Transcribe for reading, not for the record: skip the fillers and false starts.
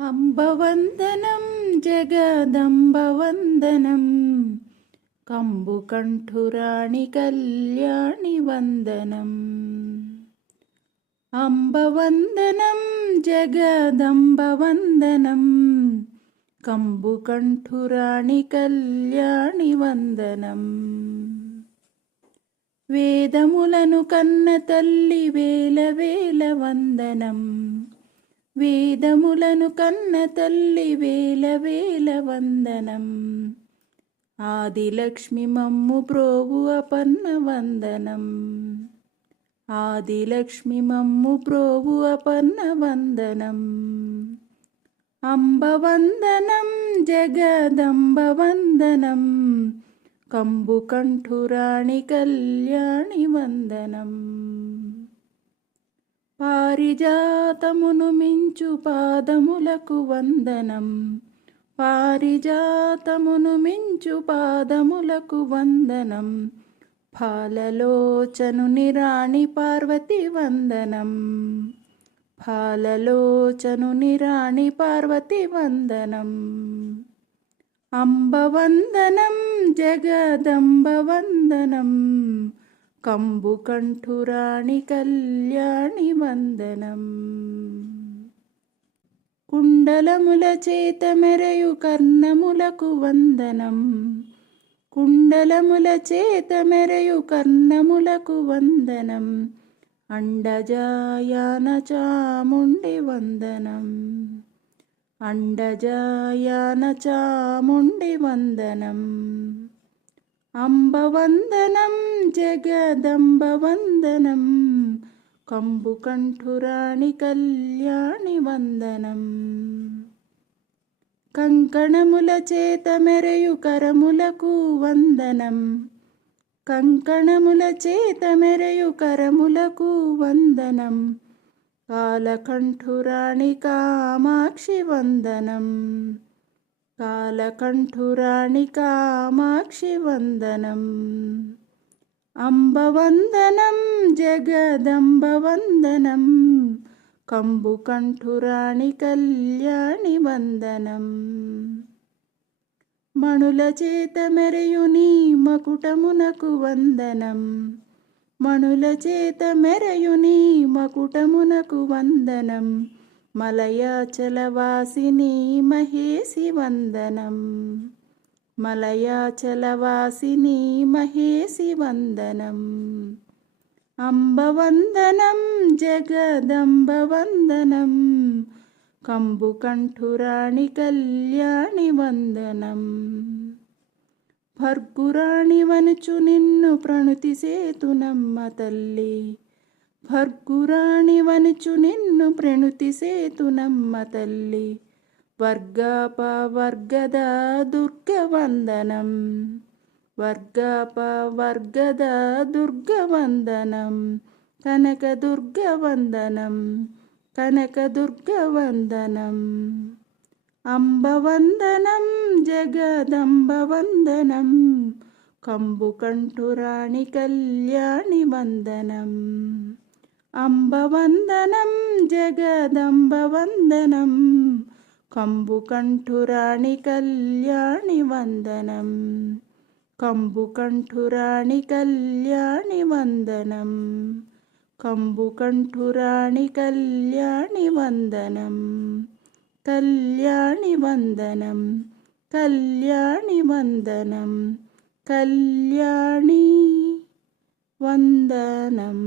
అంబవందనం జగదంబవందనం కంబుకంఠురాణి కళ్యాణి వందనం. అంబవందనం జగదంబవందనం కంబుకంఠురాణి కళ్యాణి వందనం. వేదములను కన్న తల్లి వేల వేల వందనం. వేదములను కన్న తల్లి వేల వేల వందనం. ఆదిలక్ష్మి మమ్ము ప్రోవు అపర్ణ వందనం. ఆదిలక్ష్మి మమ్ము ప్రోవు అపర్ణ వందనం. అంబవందనం జగదంబవందనం కంబుకంఠురాణి కళ్యాణి వందనం. పారిజాతమును మించు పాదములకు వందనం. పారిజాతమును మించు పాదములకు వందనం. ఫాలలోచనుని రాణి పార్వతి వందనం. ఫాలలోచనుని రాణి పార్వతి వందనం. అంబవందనం జగదంబవందనం కంబుకంఠురాణి కళ్యాణి వందనం. కుండలముల చేత మెరయు కర్ణములకు వందనం. కుండలముల చేత మెరయు కర్ణములకు వందనం. అండజాయాన చాముండి వందనం. అండజాయాన చాముండి వందనం. అంబవందనం జగదంబవందనం కంబుకంఠురాణి కళ్యాణి వందనం. కంకణముల చేత మెరయు కరములకు వందనం. కంకణముల చేత మెరయు కరములకు వందనం. కాలకంఠురాణి కామాక్షి వందనం. కాలకంఠురాణి కామాక్షి వందనం. అంబవందనం జగదంబవందనం కంబుకంఠురాణి కళ్యాణి వందనం. మణుల చేత మెరయు నీ మకుటమునకు వందనం. మణుల చేత మెరయు నీ మకుటమునకు వందనం. మలయాచలవాసిని మహేసి వందనం. మలయాచలవాసిని మహేసి వందనం. అంబవందనం జగదంబవందనం కంబుకంఠురాణి కళ్యాణి వందనం. భర్గురాణి వనుచు నిన్ను ప్రణుతి సేతునమ్మ తల్లి. భర్గురాణి వనుచు నిన్ను ప్రణుతి సేతునమ్మ తల్లి. వర్గాప వర్గద దుర్గ వందనం. వర్గాప వర్గద దుర్గ వందనం. కనక దుర్గ వందనం. కనక దుర్గ వందనం. అంబవందనం జగదంబవందనం కంబుకంఠురాణి కళ్యాణి వందనం. అంబవందనం జగదంబవందనం కంబుకంఠురాణి కళ్యాణి వందనం. కంబుకంఠురాణి కళ్యాణి వందనం. కంబుకంఠురాణి కళ్యాణి వందనం. కళ్యాణి వందనం. కళ్యాణి వందనం. కళ్యాణి వందనం.